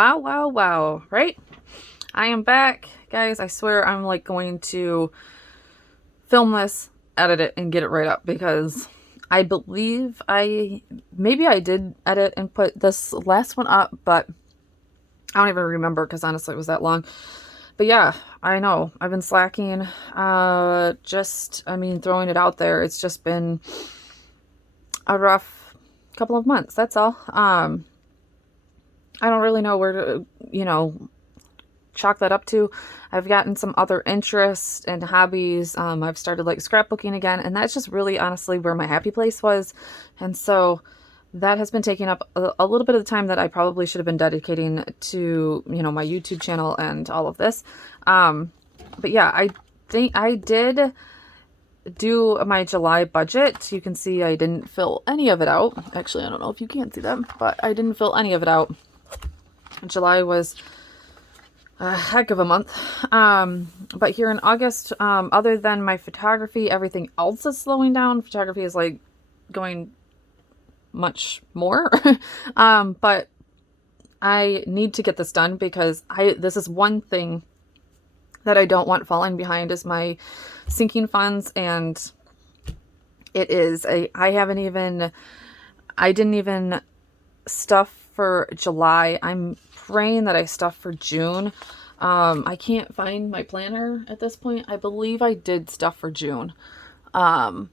Wow, wow, wow, right? I am back. Guys, I swear I'm like going to film this, edit it, and get it right up because I believe maybe I did edit and put this last one up, but I don't even remember because honestly it was that long. But yeah, I know. I've been slacking. Throwing it out there. It's just been a rough couple of months. That's all. I don't really know where to, chalk that up to. I've gotten some other interests and hobbies. I've started like scrapbooking again, and that's just really honestly where my happy place was. And so that has been taking up a little bit of the time that I probably should have been dedicating to, my YouTube channel and all of this. But yeah, I think I did do my July budget. You can see I didn't fill any of it out. Actually, I don't know if you can see that, but I didn't fill any of it out. July was a heck of a month. But here in August, other than my photography, everything else is slowing down. Photography is like going much more. But I need to get this done because this is one thing that I don't want falling behind is my sinking funds. And I didn't even stuff for July. I'm praying that I stuff for June. I can't find my planner at this point. I believe I did stuff for June. But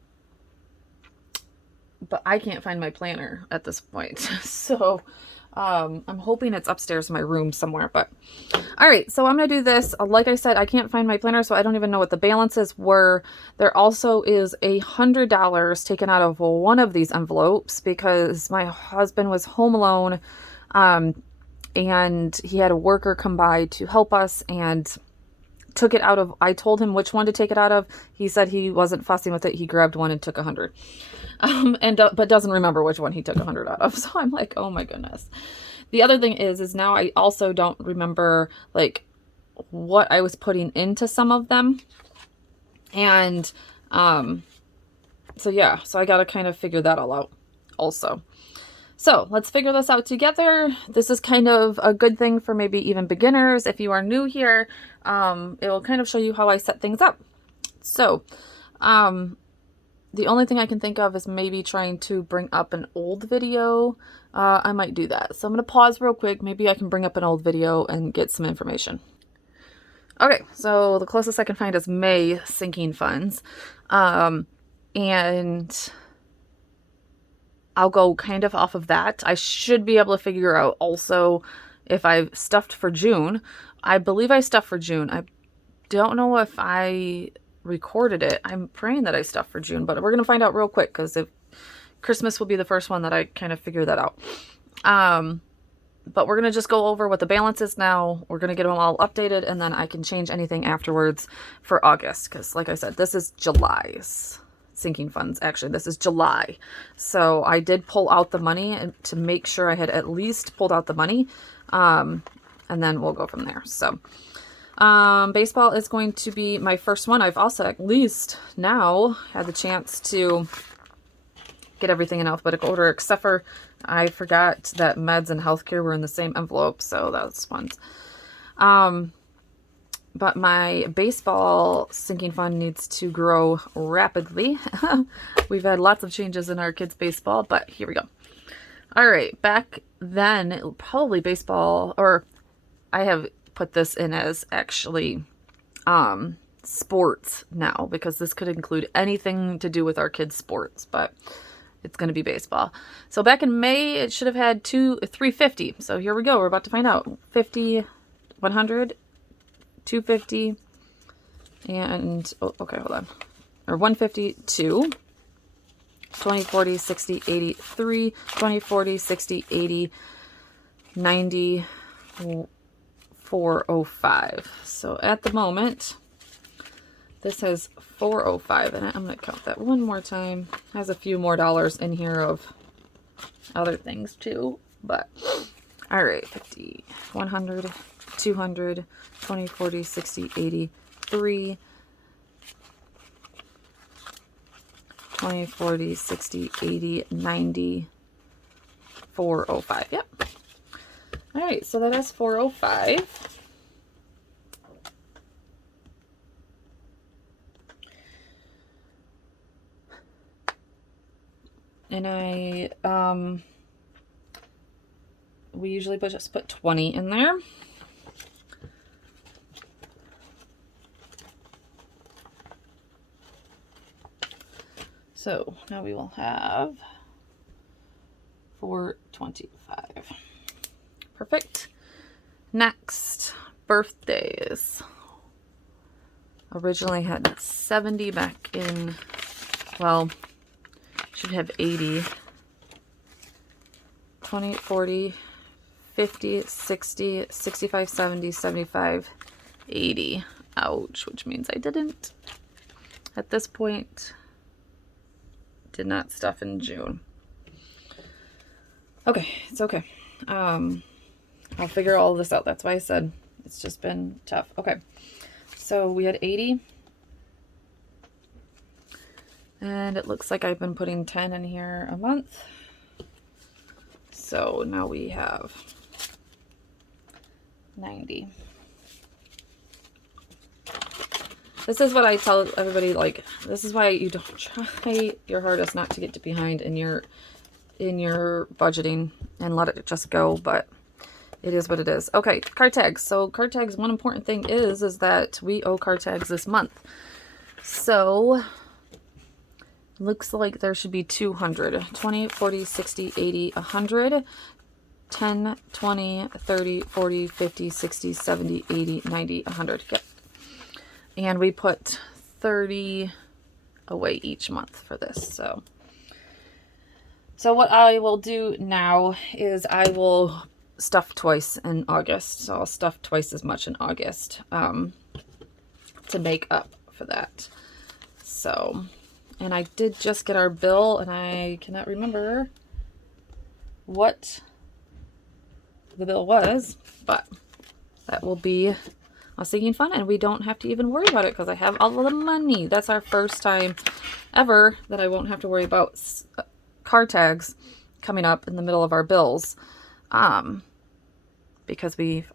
I can't find my planner at this point. So, I'm hoping it's upstairs in my room somewhere, but all right. So I'm going to do this. Like I said, I can't find my planner, so I don't even know what the balances were. There also is $100 taken out of one of these envelopes because my husband was home alone. And he had a worker come by to help us and took it out of, I told him which one to take it out of. He said he wasn't fussing with it. He grabbed one and took 100. But doesn't remember which one he took 100 out of. So I'm like, oh my goodness. The other thing is now I also don't remember like what I was putting into some of them. And, so yeah, so I got to kind of figure that all out also. So let's figure this out together. This is kind of a good thing for maybe even beginners. If you are new here, it will kind of show you how I set things up. So, the only thing I can think of is maybe trying to bring up an old video. I might do that. So I'm going to pause real quick. Maybe I can bring up an old video and get some information. Okay, so the closest I can find is May sinking funds. And I'll go kind of off of that. I should be able to figure out also if I've stuffed for June. I believe I stuffed for June. I don't know if I recorded it. I'm praying that I stuffed for June, but we're going to find out real quick because if Christmas will be the first one that I kind of figure that out. But we're going to just go over what the balance is now. We're going to get them all updated and then I can change anything afterwards for August. Because like I said, this is July's sinking funds. Actually, this is July. So I did pull out the money to make sure I had at least pulled out the money. And then we'll go from there. So baseball is going to be my first one. I've also at least now had the chance to get everything in alphabetical order, except for I forgot that meds and healthcare were in the same envelope, so that's fun. But my baseball sinking fund needs to grow rapidly. We've had lots of changes in our kids' baseball, but here we go. All right, back then, probably baseball, or I have put this in as actually sports now, because this could include anything to do with our kids' sports, but it's going to be baseball. So back in May, it should have had 350. So here we go. We're about to find out. 50, 100, 250, and, oh, okay, hold on. Or 152, 20, 40, 60, 80, 3, 20, 40, 60, 80, 90, 405. So at the moment, this has 405 in it. I'm going to count that one more time. Has a few more dollars in here of other things too, but all right, 50, 100, 200, 20, 40, 60, 80, 3, 20, 40, 60, 80, 90, 405. Yep. All right, so that is 405. And we usually just put 20 in there. So now we will have 425. Perfect. Next, birthdays. Originally had 70 back in, well, should have 80. 20, 40, 50, 60, 65, 70, 75, 80. Ouch, which means I didn't. At this point, did not stuff in June. Okay, it's okay. I'll figure all this out. That's why I said it's just been tough. Okay, so we had 80. And it looks like I've been putting 10 in here a month. So now we have 90. This is what I tell everybody, like, this is why you don't try your hardest not to get behind in your budgeting and let it just go, but it is what it is. Okay, card tags. So card tags, one important thing is that we owe card tags this month. So looks like there should be 200. 20, 40, 60, 80, 100, 10, 20, 30, 40, 50, 60, 70, 80, 90, 100. Yep. And we put 30 away each month for this. So what I will do now is I will stuff twice in August. So I'll stuff twice as much in August to make up for that. So, and I did just get our bill, and I cannot remember what the bill was, but that will be us singing fun, and we don't have to even worry about it because I have all of the money. That's our first time ever that I won't have to worry about card tags coming up in the middle of our bills, because we've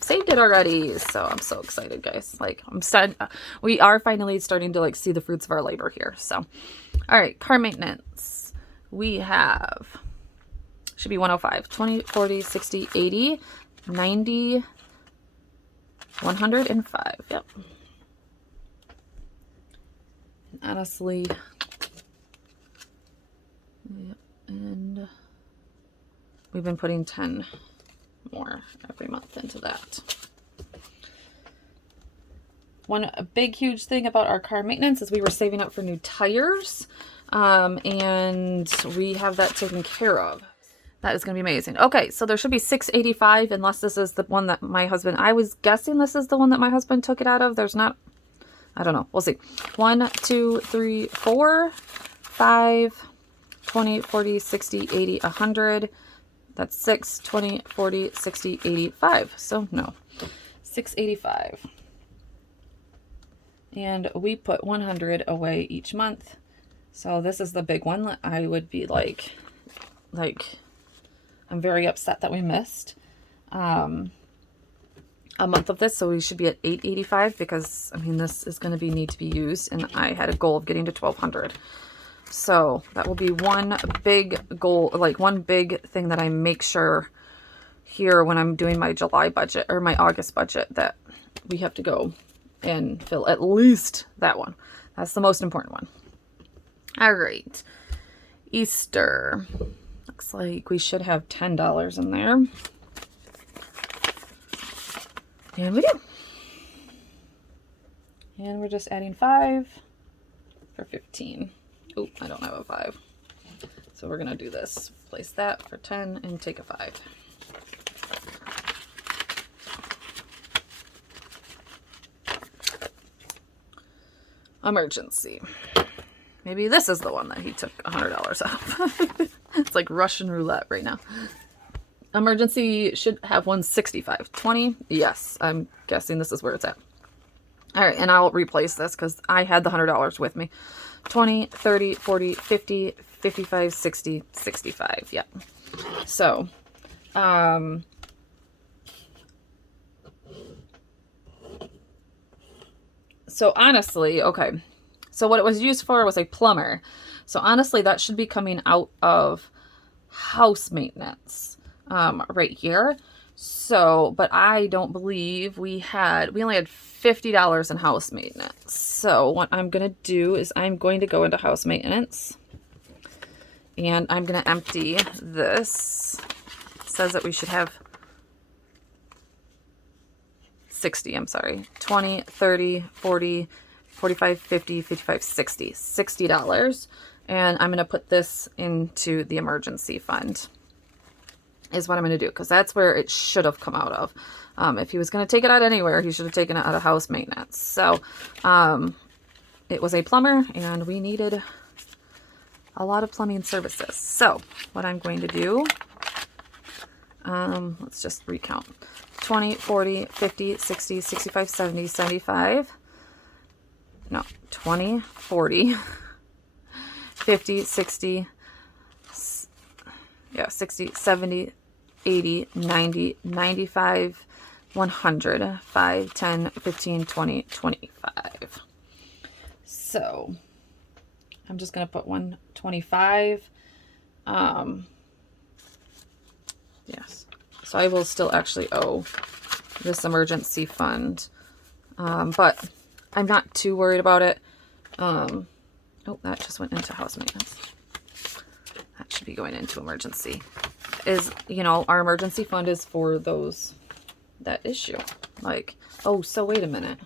saved it already. So I'm so excited, guys. Like, we are finally starting to like see the fruits of our labor here. So, all right, car maintenance. We have, should be 105, 20, 40, 60, 80, 90, 105. Yep. And honestly, yep. And we've been putting 10 more every month into that. One big huge thing about our car maintenance is we were saving up for new tires, and we have that taken care of. That is going to be amazing. Okay, so there should be 685, unless this is the one that my husband, I was guessing this is the one that my husband took it out of. There's not, I don't know. We'll see. 1, 2, 3, 4, 5, 20, 40, 60, 80, 100. That's 6, 20, 40, 60, 85. So no, 685. And we put 100 away each month. So this is the big one. I would be like, I'm very upset that we missed a month of this. So we should be at 885 because, I mean, this is going to need to be used. And I had a goal of getting to 1200. So that will be one big goal, like one big thing that I make sure here when I'm doing my July budget or my August budget, that we have to go and fill at least that one. That's the most important one. All right. Easter. Looks like we should have $10 in there. And we do. And we're just adding 5 for 15. Oh, I don't have a 5. So we're going to do this. Place that for 10 and take a 5. Emergency. Maybe this is the one that he took $100 out. It's like Russian roulette right now. Emergency should have 165. 20? Yes, I'm guessing this is where it's at. All right, and I'll replace this because I had the $100 with me. 20, 30, 40, 50, 55, 60, 65. Yep. So Um, so honestly, okay. So what it was used for was a plumber. So honestly, that should be coming out of house maintenance, right here. So, but I don't believe we only had $50 in house maintenance. So what I'm going to do is I'm going to go into house maintenance and I'm going to empty this. It says that we should have 60, I'm sorry, 20, 30, 40, 45, 50, 55, 60, $60. And I'm going to put this into the emergency fund is what I'm going to do, because that's where it should have come out of. If he was going to take it out anywhere, he should have taken it out of house maintenance. So it was a plumber and we needed a lot of plumbing services. So what I'm going to do, let's just recount. 20, 40, 50, 60, 65, 70, 75. No, 20, 40, 50, 60, yeah, 60, 70, 80, 90, 95, 100, 5, 10, 15, 20, 25. So I'm just going to put 125. Yes. So I will still actually owe this emergency fund. But I'm not too worried about it. Oh, that just went into house maintenance. That should be going into emergency. Our emergency fund is for that issue. Like, oh, so wait a minute.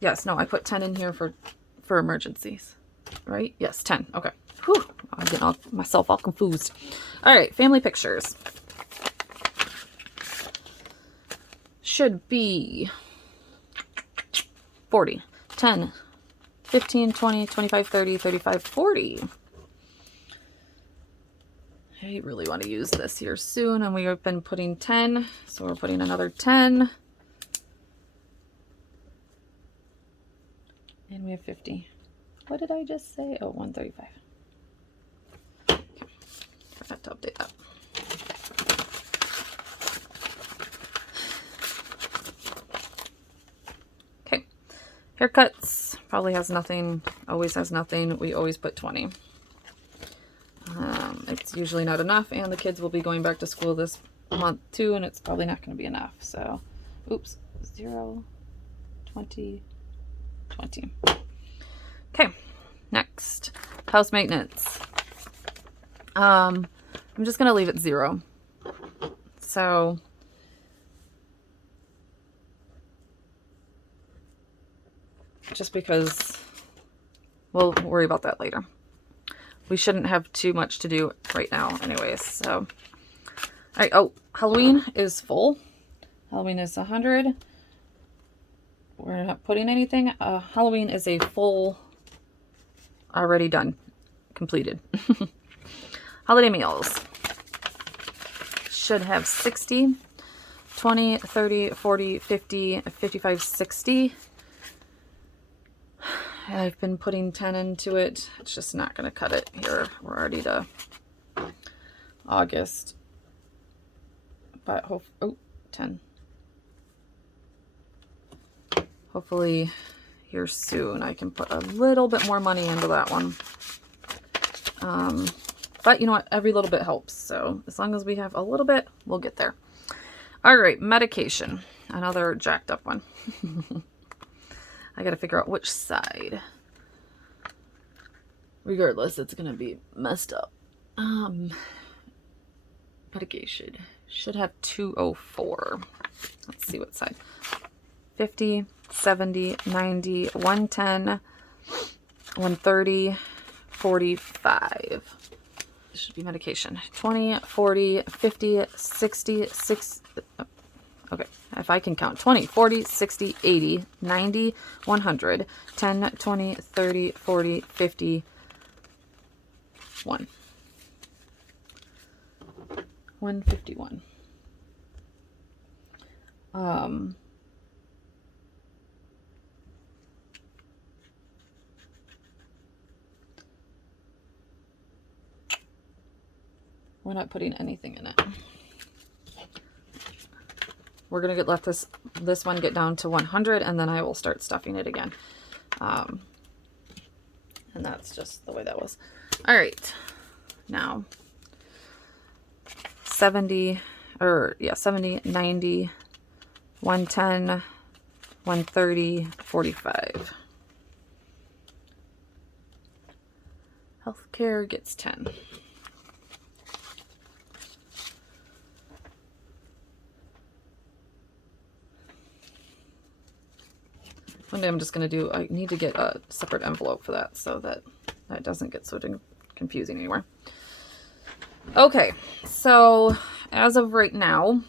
Yes, no, I put 10 in here for emergencies, right? Yes, 10. Okay. Whew, I'm getting myself all confused. All right, family pictures. Should be 40, 10, 15, 20, 25, 30, 35, 40. I really want to use this here soon, and we have been putting 10, so we're putting another 10. And we have 50. What did I just say? Oh, 135. Okay. Forgot to update that. Okay. Haircuts probably has nothing, always has nothing. We always put 20. It's usually not enough, and the kids will be going back to school this month too, and it's probably not going to be enough. So, oops, 0, 20, 20. Okay, next, house maintenance. I'm just going to leave it 0. So, just because we'll worry about that later. We shouldn't have too much to do right now anyways. So, all right. Oh, Halloween is full. Halloween is 100. We're not putting anything. Halloween is a full, already done, completed. Holiday meals should have 60, 20, 30, 40, 50, 55, 60. I've been putting 10 into it. It's just not going to cut it here. We're already to August. But 10. Hopefully here soon I can put a little bit more money into that one. But you know what? Every little bit helps. So as long as we have a little bit, we'll get there. All right, medication. Another jacked up one. I got to figure out which side. Regardless, it's going to be messed up. Medication should have 204. Let's see what side. 50, 70, 90, 110, 130, 45. This should be medication. 20, 40, 50, 60, 6. Okay, if I can count. 20, 40, 60, 80, 90, 100, 10, 20, 30, 40, 50, 1. 151. We're not putting anything in it. We're going to let this one get down to 100, and then I will start stuffing it again. And that's just the way that was. All right. Now, 70, 90, 110, 130, 45. Healthcare gets 10. One day I'm just going to do, I need to get a separate envelope for that so that that doesn't get so confusing anymore. Okay, so as of right now,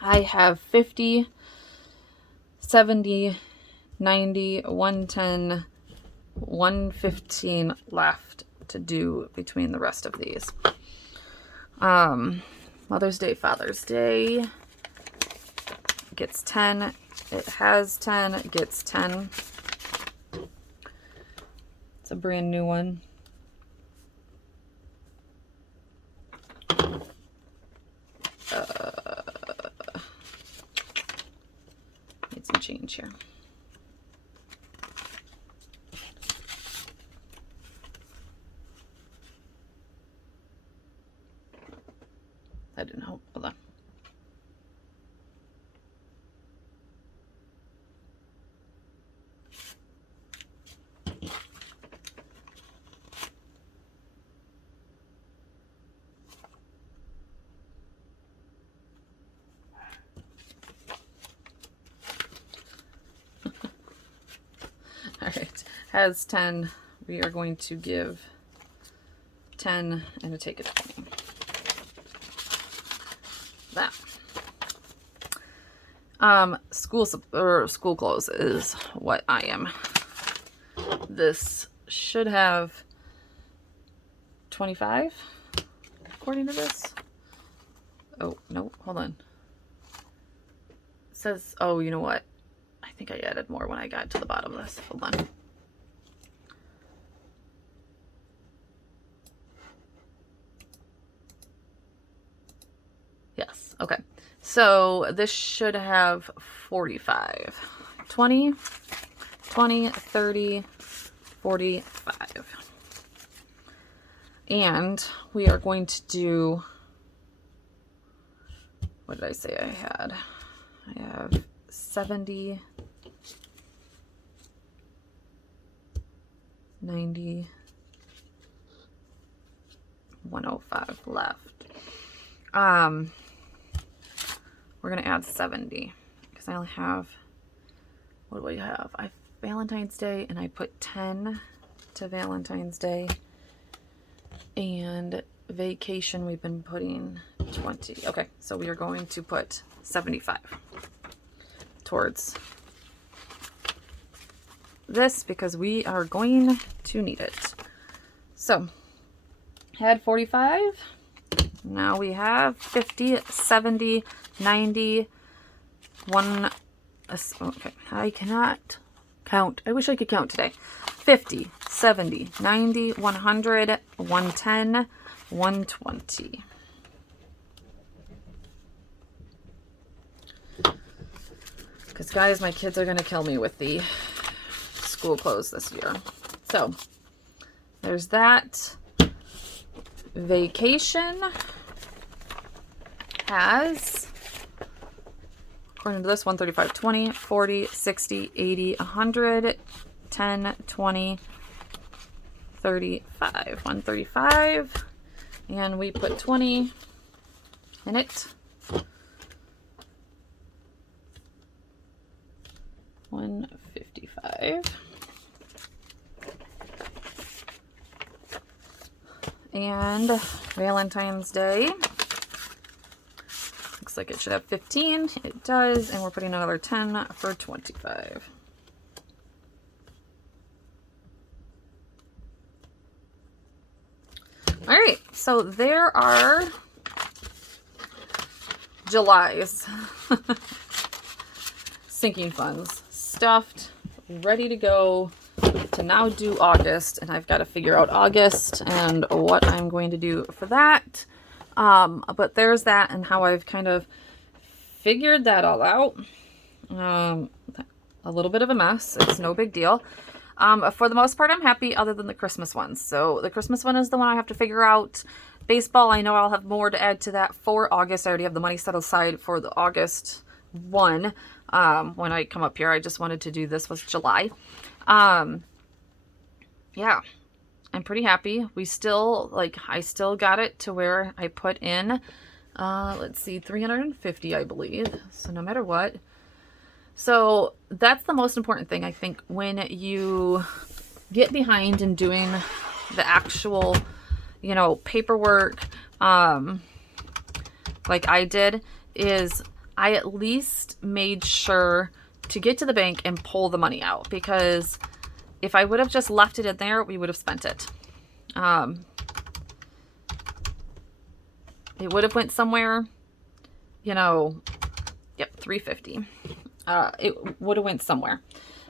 I have 50, 70, 90, 110, 115 left to do between the rest of these. Mother's Day, Father's Day gets 10. It has 10. It gets 10. It's a brand new one. Need some change here. That didn't help. Hold on. All right, has 10. We are going to give 10 and to take a 20. That. School clothes is what I am. This should have 25 according to this. Oh, no, hold on. It says, oh, you know what? I think I added more when I got to the bottom of this. Hold on. Yes, okay. So this should have 45. 20, 20, 30, 45. And we are going to do, what did I say I had? I have 70, 90, 105 left. We're going to add 70 because I only have, what do I have? I have Valentine's Day, and I put 10 to Valentine's Day, and vacation we've been putting 20. Okay, so we are going to put 75 towards this because we are going to need it. So, had 45. Now we have 50, 70, 90, okay, I cannot count. I wish I could count today. 50, 70, 90, 100, 110, 120. Because, guys, my kids are going to kill me with the school clothes this year. So, there's that. Vacation has, according to this, 135, 20, 40, 60, 80, 100, 10, 20, 35. 135. And we put 20 in it. 155. And Valentine's Day. Looks like it should have 15. It does. And we're putting another 10 for 25. All right. So there are July's sinking funds stuffed, ready to go. to now do August, and I've got to figure out August and what I'm going to do for that. But there's that and how I've kind of figured that all out. A little bit of a mess. It's no big deal. For the most part, I'm happy other than the Christmas ones. So the Christmas one is the one I have to figure out. Baseball, I know I'll have more to add to that for August. I already have the money set aside for the August one. When I come up here, I just wanted to do this was July. Yeah, I'm pretty happy. We still, like, I still got it to where I put in, let's see, 350, I believe. So no matter what. So that's the most important thing, I think, when you get behind in doing the actual, you know, paperwork, like I did, is I at least made sure to get to the bank and pull the money out, because if I would have just left it in there, we would have spent it. It would have went somewhere, you know, yep, 350. It would have went somewhere.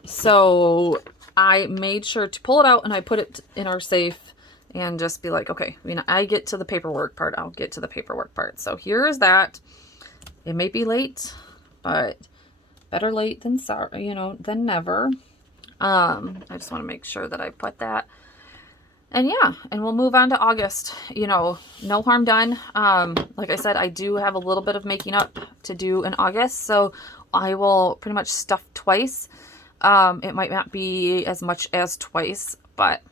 So I made sure to pull it out and I put it in our safe and just be like, okay, I mean, I get to the paperwork part. I'll get to the paperwork part. So here is that. It may be late, but better late than sorry, you know, than never. I just want to make sure that I put that. And yeah, and we'll move on to August. You know, no harm done. Like I said, I do have a little bit of making up to do in August, so I will pretty much stuff twice. It might not be as much as twice, but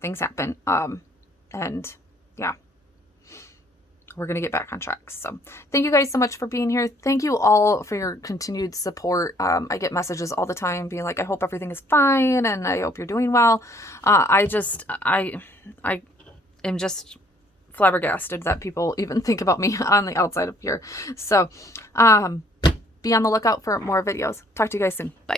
things happen. And yeah, we're going to get back on track. So thank you guys so much for being here. Thank you all for your continued support. I get messages all the time being like, I hope everything is fine and I hope you're doing well. I am just flabbergasted that people even think about me on the outside of here. So, be on the lookout for more videos. Talk to you guys soon. Bye.